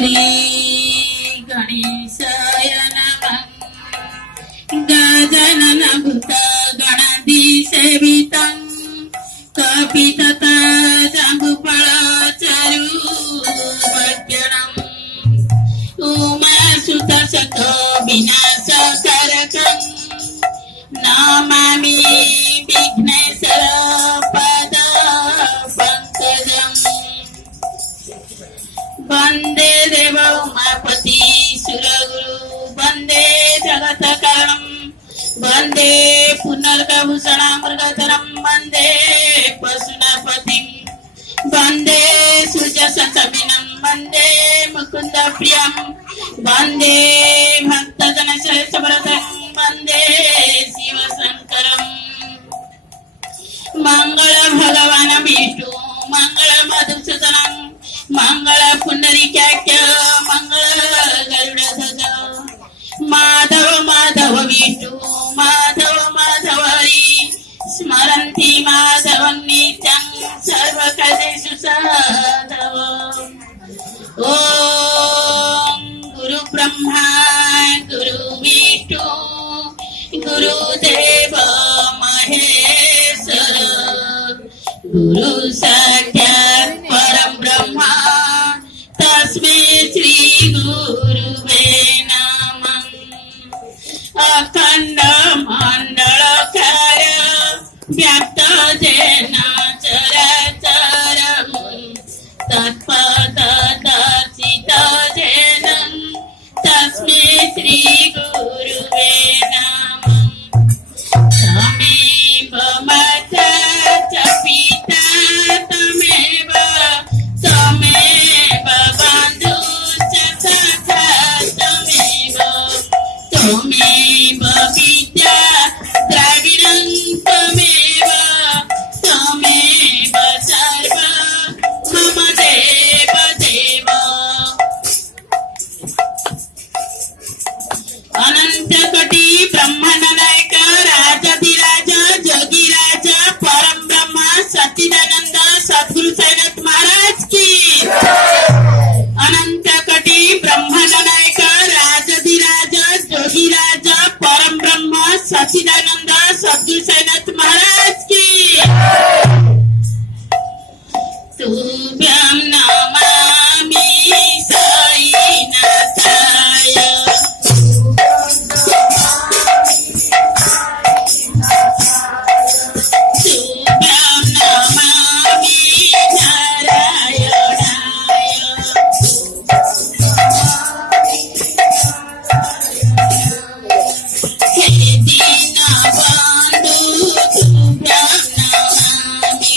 श्री गणेशाय नमः। गजानन भूत गणाधिसेवितं कपितथा जाम्बुफल चारुभक्षणम् उमासुतशतो विनाशकारकम् नमामि विघ्नेश्वर पदपङ्कजम्। वन्दे देव उमापति सुरगुरु वन्दे जगत्कारणम् वन्दे पुनर्गभूषणमृगधरं वन्दे पशुपतिं वन्दे सूर्यसंसमिनं वन्दे मुकुन्दप्रियं वन्दे भक्तजनश्रेष्ठभरतं वन्दे शिवशङ्करम्। मंगल भगवान विष्णु मंगल मधुसूदनं मंगल पुंडरीकाक्ष मंगल गरुडध्वज माधव माधव विष्णु माधव माधव हरि स्मरन्ति माधवं नित्यं सर्वकार्येषु साधव। ओम गुरु ब्रह्मा गुरु विष्णु गुरुदेव महेश्वर गुरु साक्षात् परं ब्रह्मा तस्मै श्री गुरुवे नमः। अखंड मंडलकार व्याप्त जेन चराचरं तत्पददर्शित जेन तस्मै श्री गुरुवे नमः। तमेव माता च पिता तमेव तमेव बन्धुश्च सखा तमेव तमेव विद्या द्रविणं तमेव तमेव सर्व मम देव देव। अनंत कोटि ब्रह्मांड नायक राजाधिराज जोगीराज परम ब्रह्म सच्चिदानंद सद्गुरु साईनाथ महाराज की। अनंत कोटि ब्रह्मांड नायक राजाधिराज जोगीराज परम ब्रह्म सच्चिदानंद सद्गुरु साईनाथ महाराज की। तुभ्यं नमामि साईनाथाय तुभ्यं नमामि नारायणाय हे दीनबन्धु तुभ्यं नमामि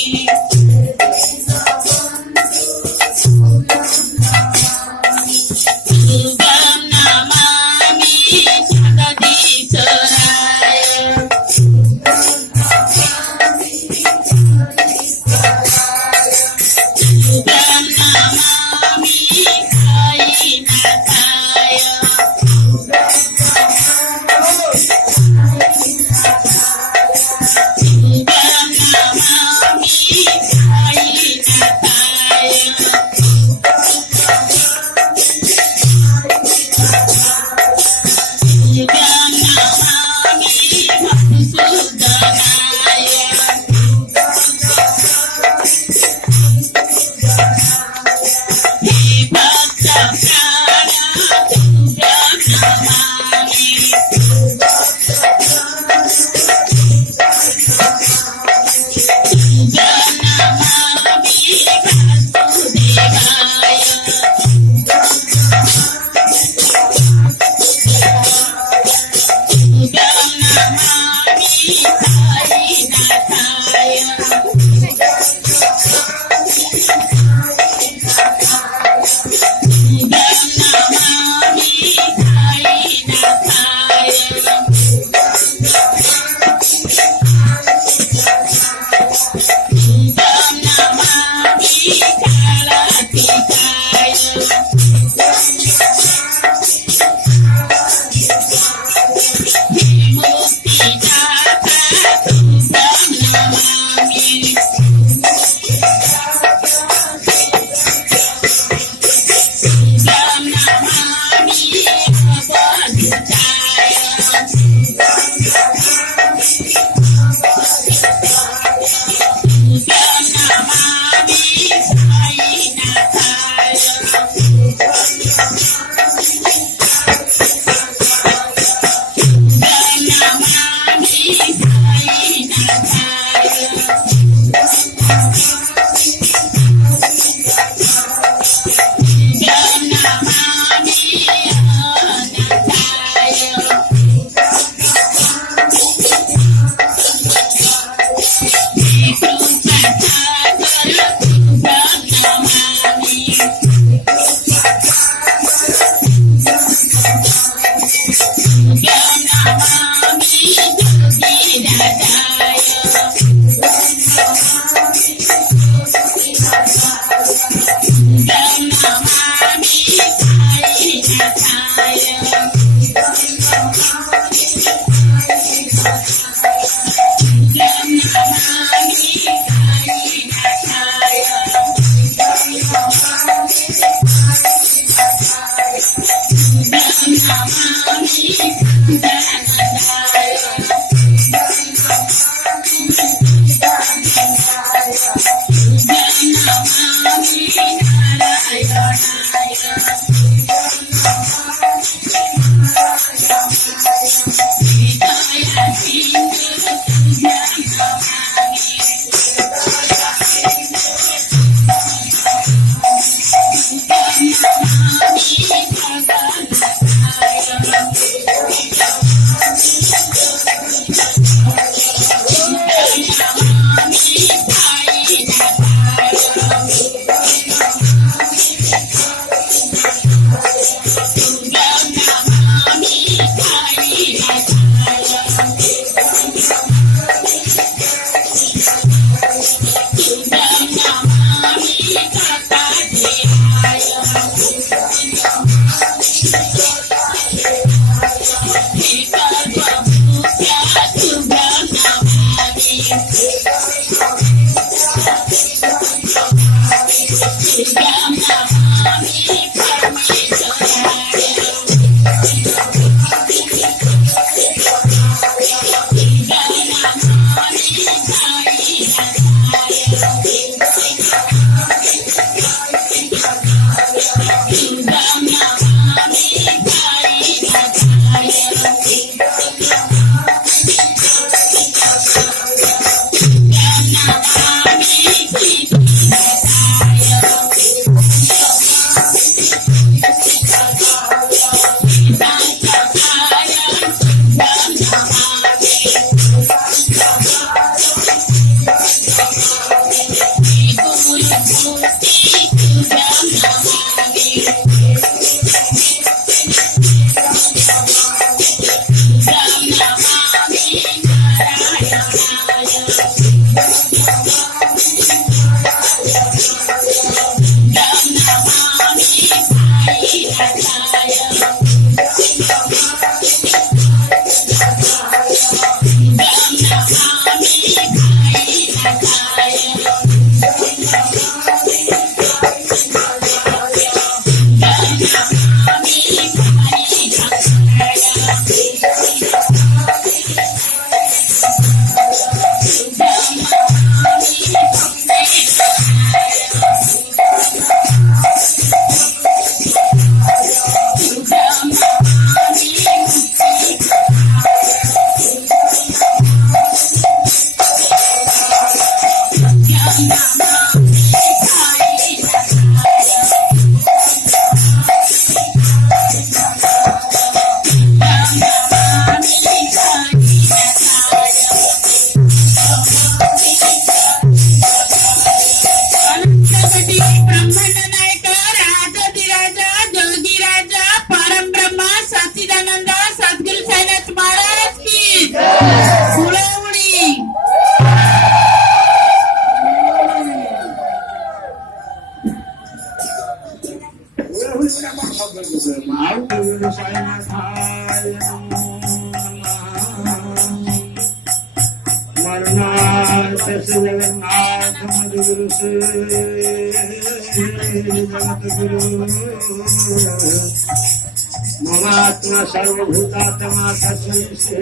ममात्मा सर्वभूतात्मा तस्मै श्री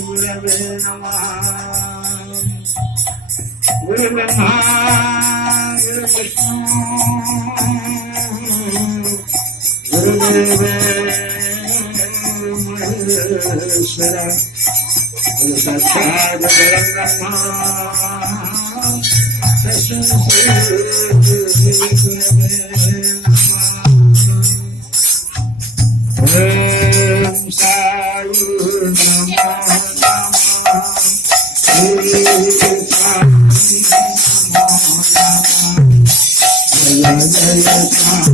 गुरवे नमः। गुरु ब्रह्मा गुरु विष्णु गुरुदेव महेश्वर गुरु साक्षात् परब्रह्मा तस्मै श्री गुरवे Om Sai Namo Namah Om Sai Namo Namah Jaya Jaya Namo